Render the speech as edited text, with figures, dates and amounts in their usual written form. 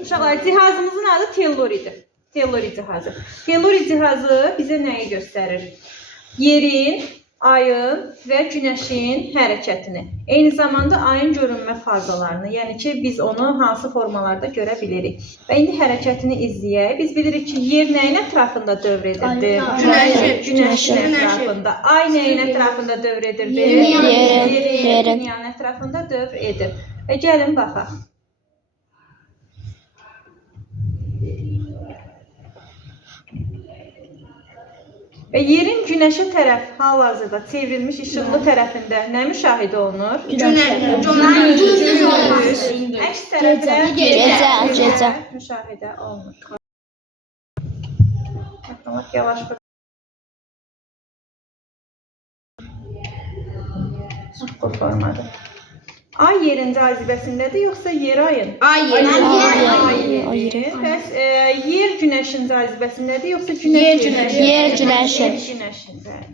Uşaqlar, cihazımızın adı telluridir. Telluri cihazı. Telluri cihazı bizə nəyi göstərir? Yerin, ayın və günəşin hərəkətini. Eyni zamanda ayın görünmə fazalarını, yəni ki, biz onu hansı formalarda görə bilirik. Və indi hərəkətini izləyək. Biz bilirik ki, yer nəyin ətrafında dövr edirdi? Günəşin ətrafında. Ay nəyin ətrafında dövr edirdi? Yerin, dünyanın ətrafında dövr edir. Və gəlin baxaq. Və yerin günəşə tərəf hal-hazırda çevrilmiş işıqlı tərəfində nə müşahidə olunur? Əks tərəfdə gecə müşahidə olunur. Baxmaq yavaş bax. Qoparmadı. Ay yerin cazibəsindədir, yoxsa yer ayın? Ay yerin. Bəs yer günəşin cazibəsindədir, yoxsa günəş yerin? Yer günəşin. Günəşin, bəli.